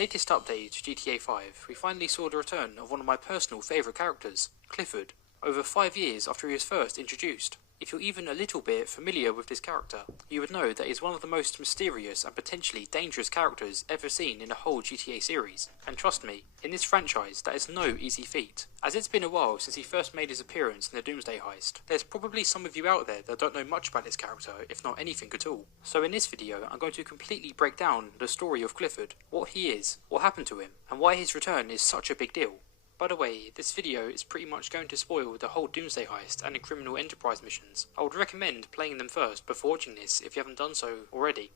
latest update to GTA 5, we finally saw the return of one of my personal favourite characters, Clifford, over 5 years after he was first introduced. If you're even a little bit familiar with this character, you would know that he's one of the most mysterious and potentially dangerous characters ever seen in the whole GTA series. And trust me, in this franchise that is no easy feat. As it's been a while since he first made his appearance in the Doomsday heist, there's probably some of you out there that don't know much about this character, if not anything at all. So in this video, I'm going to completely break down the story of Clifford, what he is, what happened to him, and why his return is such a big deal. By the way, this video is pretty much going to spoil the whole Doomsday heist and the criminal enterprise missions. I would recommend playing them first before watching this if you haven't done so already.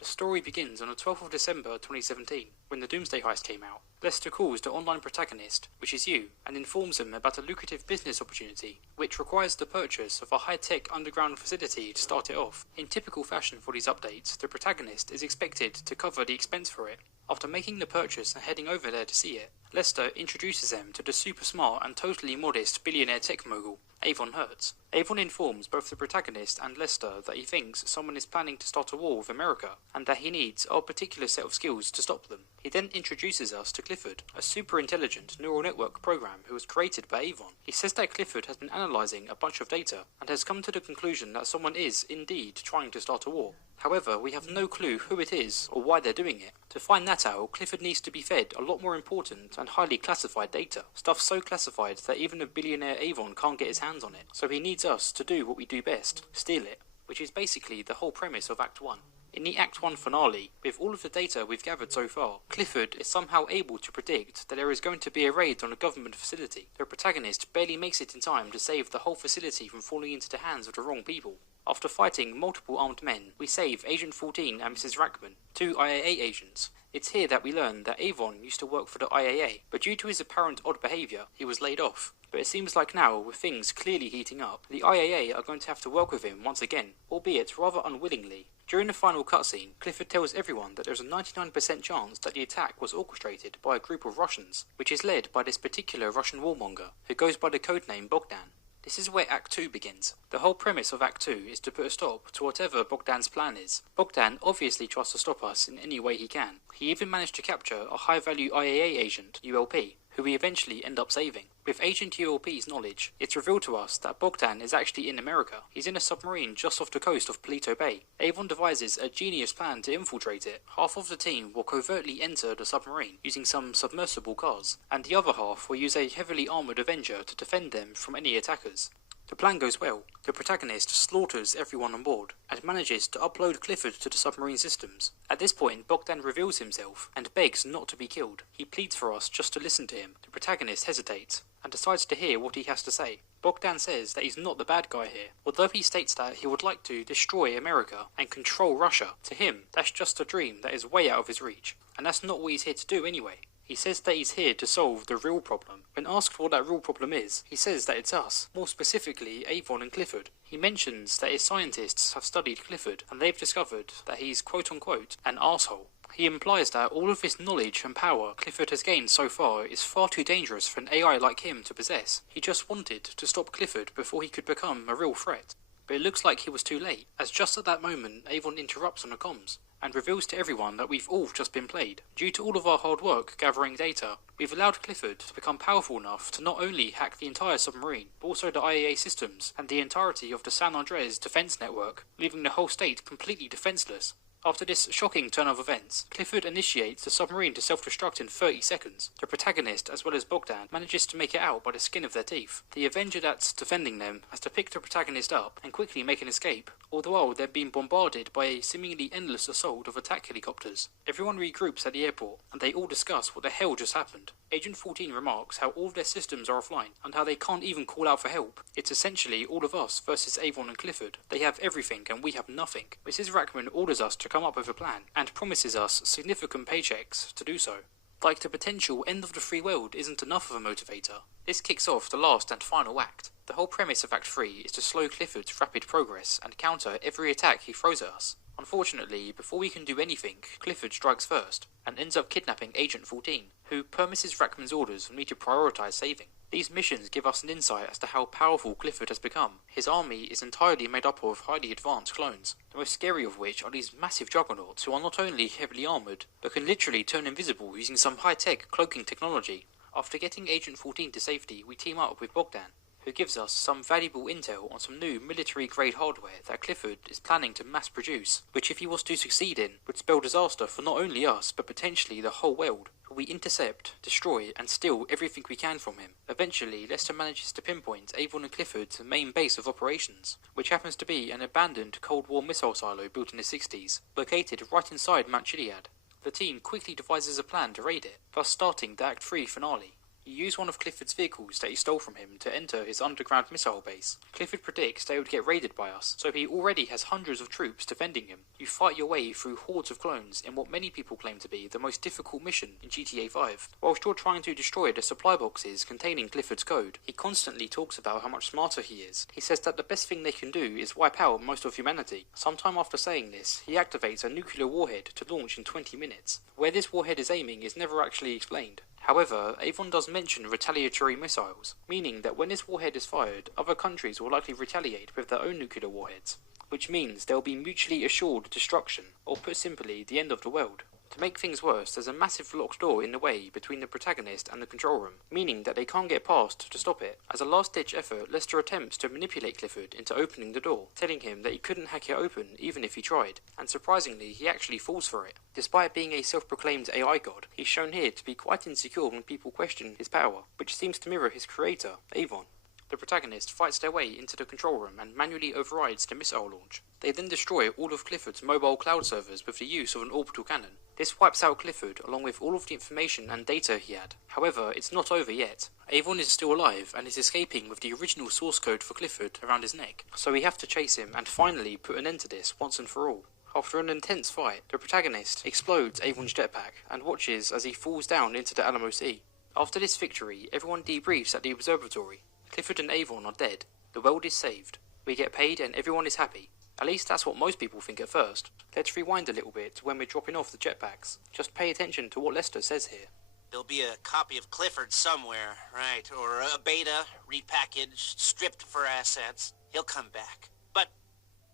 The story begins on the 12th of December 2017, when the Doomsday heist came out. Lester calls the online protagonist, which is you, and informs him about a lucrative business opportunity, which requires the purchase of a high-tech underground facility to start it off. In typical fashion for these updates, the protagonist is expected to cover the expense for it. After making the purchase and heading over there to see it, Lester introduces them to the super smart and totally modest billionaire tech mogul, Avon Hertz. Avon informs both the protagonist and Lester that he thinks someone is planning to start a war with America, and that he needs a particular set of skills to stop them. He then introduces us to Clifford, a super intelligent neural network program who was created by Avon. He says that Clifford has been analysing a bunch of data, and has come to the conclusion that someone is indeed trying to start a war. However, we have no clue who it is or why they're doing it. To find that out, Clifford needs to be fed a lot more important and highly classified data. Stuff so classified that even a billionaire Avon can't get his hands on it. So he needs us to do what we do best, steal it, which is basically the whole premise of Act 1. In the Act 1 finale, with all of the data we've gathered so far, Clifford is somehow able to predict that there is going to be a raid on a government facility. The protagonist barely makes it in time to save the whole facility from falling into the hands of the wrong people. After fighting multiple armed men, we save Agent 14 and Mrs. Rackman, two IAA agents. It's here that we learn that Avon used to work for the IAA, but due to his apparent odd behaviour, he was laid off. But it seems like now, with things clearly heating up, the IAA are going to have to work with him once again, albeit rather unwillingly. During the final cutscene, Clifford tells everyone that there's a 99% chance that the attack was orchestrated by a group of Russians, which is led by this particular Russian warmonger, who goes by the codename Bogdan. This is where Act 2 begins. The whole premise of Act 2 is to put a stop to whatever Bogdan's plan is. Bogdan obviously tries to stop us in any way he can. He even managed to capture a high-value IAA agent, ULP, who we eventually end up saving. With Agent ULP's knowledge, it's revealed to us that Bogdan is actually in America. He's in a submarine just off the coast of Palito Bay. Avon devises a genius plan to infiltrate it. Half of the team will covertly enter the submarine using some submersible cars, and the other half will use a heavily armoured Avenger to defend them from any attackers. The plan goes well. The protagonist slaughters everyone on board, and manages to upload Clifford to the submarine systems. At this point, Bogdan reveals himself, and begs not to be killed. He pleads for us just to listen to him. The protagonist hesitates, and decides to hear what he has to say. Bogdan says that he's not the bad guy here, although he states that he would like to destroy America and control Russia. To him, that's just a dream that is way out of his reach, and that's not what he's here to do anyway. He says that he's here to solve the real problem. When asked what that real problem is, he says that it's us, more specifically Avon and Clifford. He mentions that his scientists have studied Clifford, and they've discovered that he's quote-unquote an arsehole. He implies that all of this knowledge and power Clifford has gained so far is far too dangerous for an AI like him to possess. He just wanted to stop Clifford before he could become a real threat. But it looks like he was too late, as just at that moment Avon interrupts on the comms, and reveals to everyone that we've all just been played. Due to all of our hard work gathering data, we've allowed Clifford to become powerful enough to not only hack the entire submarine, but also the IAA systems and the entirety of the San Andreas defense network, leaving the whole state completely defenseless. After this shocking turn of events, Clifford initiates the submarine to self-destruct in 30 seconds. The protagonist, as well as Bogdan, manages to make it out by the skin of their teeth. The Avenger that's defending them has to pick the protagonist up and quickly make an escape, all the while they're being bombarded by a seemingly endless assault of attack helicopters. Everyone regroups at the airport, and they all discuss what the hell just happened. Agent 14 remarks how all of their systems are offline, and how they can't even call out for help. It's essentially all of us versus Avon and Clifford. They have everything and we have nothing. Mrs. Rackman orders us to come up with a plan, and promises us significant paychecks to do so. Like the potential end of the free world isn't enough of a motivator. This kicks off the last and final act. The whole premise of Act 3 is to slow Clifford's rapid progress and counter every attack he throws at us. Unfortunately, before we can do anything, Clifford strikes first, and ends up kidnapping Agent 14, who, per Mrs. Rackman's orders, we need to prioritise saving. These missions give us an insight as to how powerful Clifford has become. His army is entirely made up of highly advanced clones, the most scary of which are these massive juggernauts who are not only heavily armoured, but can literally turn invisible using some high-tech cloaking technology. After getting Agent 14 to safety, we team up with Bogdan, who gives us some valuable intel on some new military-grade hardware that Clifford is planning to mass-produce, which if he was to succeed in, would spell disaster for not only us, but potentially the whole world. We intercept, destroy, and steal everything we can from him. Eventually, Lester manages to pinpoint Avon and Clifford's main base of operations, which happens to be an abandoned Cold War missile silo built in the 60s, located right inside Mount Chiliad. The team quickly devises a plan to raid it, thus starting the Act 3 finale. You use one of Clifford's vehicles that he stole from him to enter his underground missile base. Clifford predicts they would get raided by us, so he already has hundreds of troops defending him. You fight your way through hordes of clones in what many people claim to be the most difficult mission in GTA 5. Whilst you're trying to destroy the supply boxes containing Clifford's code, he constantly talks about how much smarter he is. He says that the best thing they can do is wipe out most of humanity. Sometime after saying this, he activates a nuclear warhead to launch in 20 minutes. Where this warhead is aiming is never actually explained. However, Avon does mention retaliatory missiles, meaning that when this warhead is fired, other countries will likely retaliate with their own nuclear warheads, which means there will be mutually assured destruction, or put simply, the end of the world. To make things worse, there's a massive locked door in the way between the protagonist and the control room, meaning that they can't get past to stop it. As a last-ditch effort, Lester attempts to manipulate Clifford into opening the door, telling him that he couldn't hack it open even if he tried, and surprisingly, he actually falls for it. Despite being a self-proclaimed AI god, he's shown here to be quite insecure when people question his power, which seems to mirror his creator, Avon. The protagonist fights their way into the control room and manually overrides the missile launch. They then destroy all of Clifford's mobile cloud servers with the use of an orbital cannon. This wipes out Clifford along with all of the information and data he had. However, it's not over yet. Avon is still alive and is escaping with the original source code for Clifford around his neck, so we have to chase him and finally put an end to this once and for all. After an intense fight, the protagonist explodes Avon's jetpack and watches as he falls down into the Alamo Sea. After this victory, everyone debriefs at the observatory. Clifford and Avon are dead. The world is saved. We get paid and everyone is happy. At least that's what most people think at first. Let's rewind a little bit to when we're dropping off the jetpacks. Just pay attention to what Lester says here. There'll be a copy of Clifford somewhere, right? Or a beta, repackaged, stripped for assets. He'll come back. But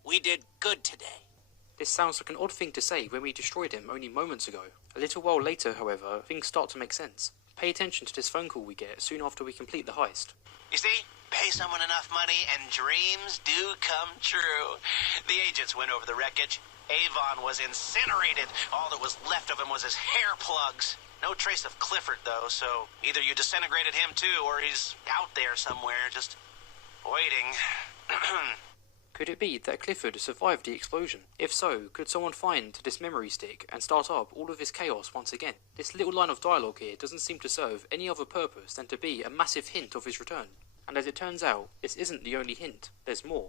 we did good today. This sounds like an odd thing to say when we destroyed him only moments ago. A little while later, however, things start to make sense. Pay attention to this phone call we get soon after we complete the heist. You see? Pay someone enough money and dreams do come true. The agents went over the wreckage. Avon was incinerated. All that was left of him was his hair plugs. No trace of Clifford, though, so either you disintegrated him too, or he's out there somewhere, just waiting. Could it be that Clifford survived the explosion? If so, could someone find this memory stick and start up all of this chaos once again? This little line of dialogue here doesn't seem to serve any other purpose than to be a massive hint of his return. And as it turns out, this isn't the only hint, there's more.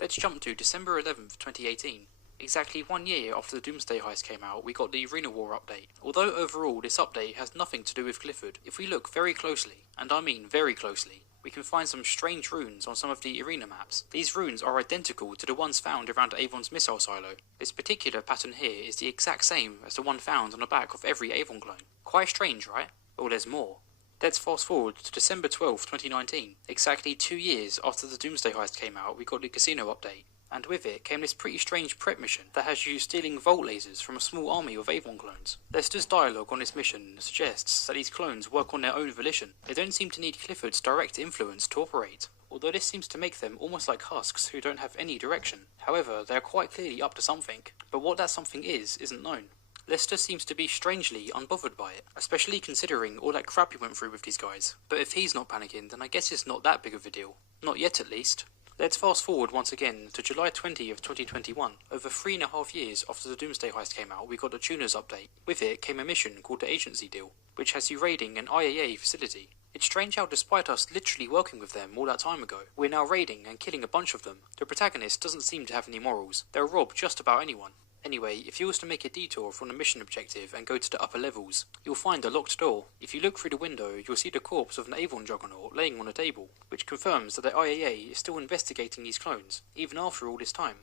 Let's jump to December 11th, 2018. Exactly 1 year after the Doomsday heist came out, we got the Arena War update. Although overall this update has nothing to do with Clifford, if we look very closely, and I mean very closely, we can find some strange runes on some of the arena maps. These runes are identical to the ones found around Avon's missile silo. This particular pattern here is the exact same as the one found on the back of every Avon clone. Quite strange, right? Well, there's more. Let's fast forward to December 12th, 2019. Exactly 2 years after the Doomsday heist came out, we got the casino update. And with it came this pretty strange prep mission that has you stealing volt lasers from a small army of Avon clones. Lester's dialogue on this mission suggests that these clones work on their own volition. They don't seem to need Clifford's direct influence to operate, although this seems to make them almost like husks who don't have any direction. However, they are quite clearly up to something, but what that something isn't known. Lester seems to be strangely unbothered by it, especially considering all that crap he went through with these guys. But if he's not panicking, then I guess it's not that big of a deal. Not yet, at least. Let's fast forward once again to July 20th, 2021. Over 3.5 years after the Doomsday heist came out, we got a Tuners update. With it came a mission called the Agency Deal, which has you raiding an IAA facility. It's strange how despite us literally working with them all that time ago, we're now raiding and killing a bunch of them. The protagonist doesn't seem to have any morals. They'll rob just about anyone. Anyway, if you was to make a detour from the mission objective and go to the upper levels, you'll find a locked door. If you look through the window, you'll see the corpse of an Avon juggernaut laying on a table, which confirms that the IAA is still investigating these clones, even after all this time.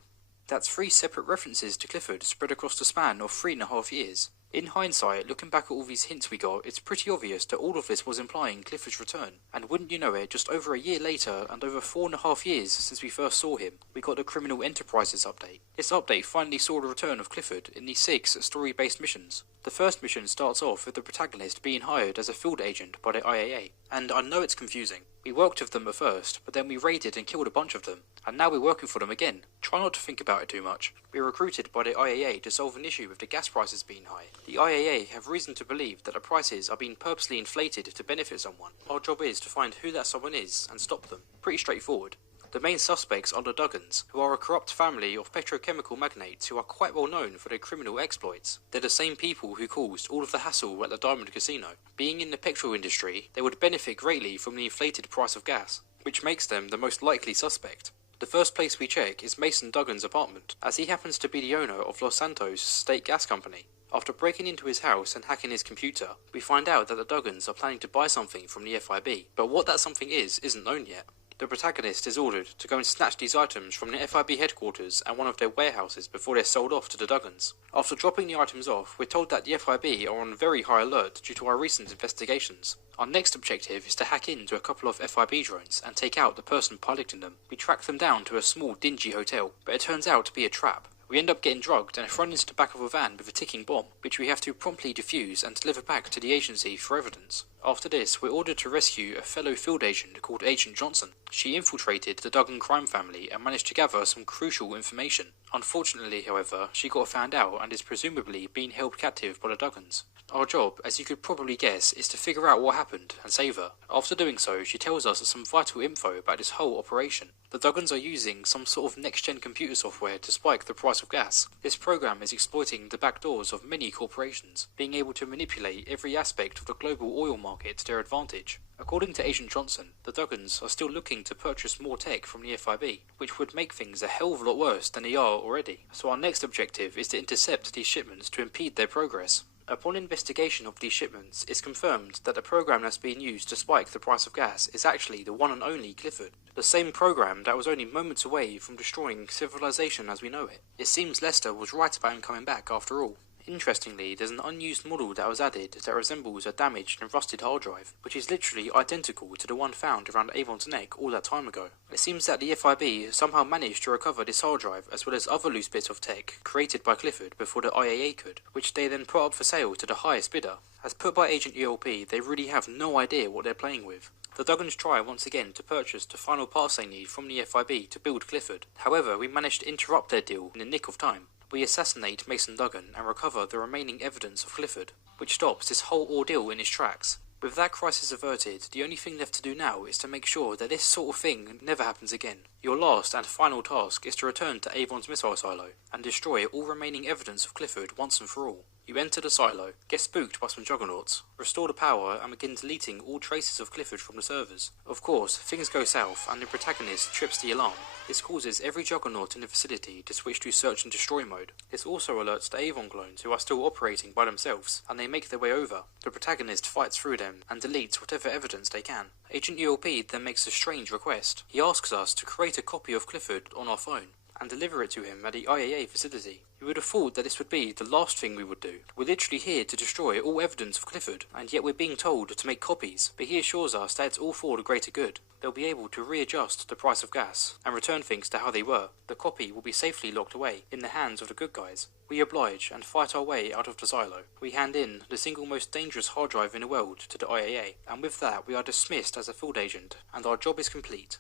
That's 3 separate references to Clifford spread across the span of 3.5 years. In hindsight, looking back at all these hints we got, it's pretty obvious that all of this was implying Clifford's return. And wouldn't you know it, just over a year later, and over 4.5 years since we first saw him, we got the Criminal Enterprises update. This update finally saw the return of Clifford in these 6 story-based missions. The first mission starts off with the protagonist being hired as a field agent by the IAA. And I know it's confusing. We worked with them at first, but then we raided and killed a bunch of them. And now we're working for them again. Try not to think about it too much. We're recruited by the IAA to solve an issue with the gas prices being high. The IAA have reason to believe that the prices are being purposely inflated to benefit someone. Our job is to find who that someone is and stop them. Pretty straightforward. The main suspects are the Duggans, who are a corrupt family of petrochemical magnates who are quite well known for their criminal exploits. They're the same people who caused all of the hassle at the Diamond Casino. Being in the petrol industry, they would benefit greatly from the inflated price of gas, which makes them the most likely suspect. The first place we check is Mason Duggan's apartment, as he happens to be the owner of Los Santos State Gas Company. After breaking into his house and hacking his computer, we find out that the Duggans are planning to buy something from the FIB, but what that something is isn't known yet. The protagonist is ordered to go and snatch these items from the FIB headquarters and one of their warehouses before they're sold off to the Duggans. After dropping the items off, we're told that the FIB are on very high alert due to our recent investigations. Our next objective is to hack into a couple of FIB drones and take out the person piloting them. We track them down to a small dingy hotel, but it turns out to be a trap. We end up getting drugged and thrown into the back of a van with a ticking bomb, which we have to promptly defuse and deliver back to the agency for evidence. After this, we're ordered to rescue a fellow field agent called Agent Johnson. She infiltrated the Duggan crime family and managed to gather some crucial information. Unfortunately, however, she got found out and is presumably being held captive by the Duggans. Our job, as you could probably guess, is to figure out what happened and save her. After doing so, she tells us some vital info about this whole operation. The Duggans are using some sort of next-gen computer software to spike the price of gas. This program is exploiting the backdoors of many corporations, being able to manipulate every aspect of the global oil market to their advantage. According to Agent Johnson, the Duggans are still looking to purchase more tech from the FIB, which would make things a hell of a lot worse than they are already. So our next objective is to intercept these shipments to impede their progress. Upon investigation of these shipments, it's confirmed that the program that's being used to spike the price of gas is actually the one and only Clifford. The same program that was only moments away from destroying civilization as we know it. It seems Lester was right about him coming back after all. Interestingly, there's an unused model that was added that resembles a damaged and rusted hard drive, which is literally identical to the one found around Avon's neck all that time ago. It seems that the FIB somehow managed to recover this hard drive as well as other loose bits of tech created by Clifford before the IAA could, which they then put up for sale to the highest bidder. As put by Agent ELP, they really have no idea what they're playing with. The Duggans try once again to purchase the final parts they need from the FIB to build Clifford. However, we managed to interrupt their deal in the nick of time. We assassinate Mason Duggan and recover the remaining evidence of Clifford, which stops this whole ordeal in its tracks. With that crisis averted, the only thing left to do now is to make sure that this sort of thing never happens again. Your last and final task is to return to Avon's missile silo and destroy all remaining evidence of Clifford once and for all. You enter the silo, get spooked by some juggernauts, restore the power and begin deleting all traces of Clifford from the servers. Of course, things go south and the protagonist trips the alarm. This causes every juggernaut in the vicinity to switch to search and destroy mode. This also alerts the Avon clones who are still operating by themselves, and they make their way over. The protagonist fights through them and deletes whatever evidence they can. Agent ELP then makes a strange request. He asks us to create a copy of Clifford on our phone and deliver it to him at the IAA facility. You would have thought that this would be the last thing we would do. We're literally here to destroy all evidence of Clifford, and yet we're being told to make copies, but he assures us that it's all for the greater good. They'll be able to readjust the price of gas, and return things to how they were. The copy will be safely locked away, in the hands of the good guys. We oblige, and fight our way out of the silo. We hand in the single most dangerous hard drive in the world to the IAA, and with that we are dismissed as a field agent, and our job is complete.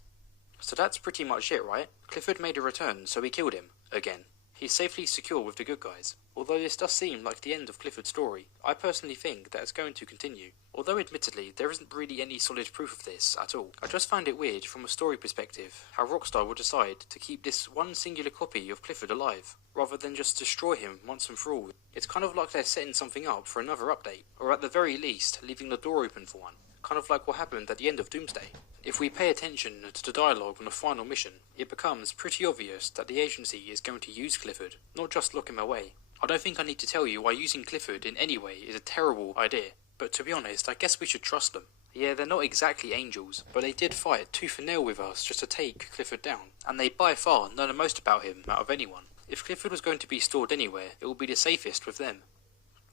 So that's pretty much it, right? Clifford made a return, so we killed him. Again. He's safely secure with the good guys. Although this does seem like the end of Clifford's story, I personally think that it's going to continue. Although admittedly, there isn't really any solid proof of this at all. I just find it weird from a story perspective, how Rockstar would decide to keep this one singular copy of Clifford alive, rather than just destroy him once and for all. It's kind of like they're setting something up for another update, or at the very least, leaving the door open for one. Kind of like what happened at the end of Doomsday. If we pay attention to the dialogue on the final mission, it becomes pretty obvious that the agency is going to use Clifford, not just lock him away. I don't think I need to tell you why using Clifford in any way is a terrible idea, but to be honest, I guess we should trust them. Yeah, they're not exactly angels, but they did fight tooth and nail with us just to take Clifford down, and they by far know the most about him out of anyone. If Clifford was going to be stored anywhere, it would be the safest with them.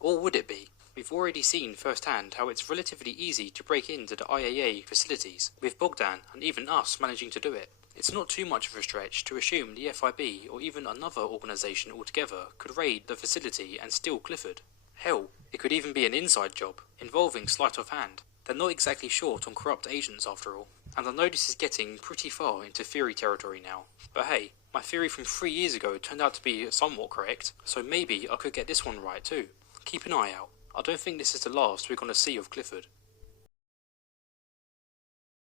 Or would it be? We've already seen firsthand how it's relatively easy to break into the IAA facilities, with Bogdan and even us managing to do it. It's not too much of a stretch to assume the FIB or even another organisation altogether could raid the facility and steal Clifford. Hell, it could even be an inside job, involving sleight of hand. They're not exactly short on corrupt agents after all, and I know this is getting pretty far into theory territory now. But hey, my theory from 3 years ago turned out to be somewhat correct, so maybe I could get this one right too. Keep an eye out. I don't think this is the last we're going to see of Clifford.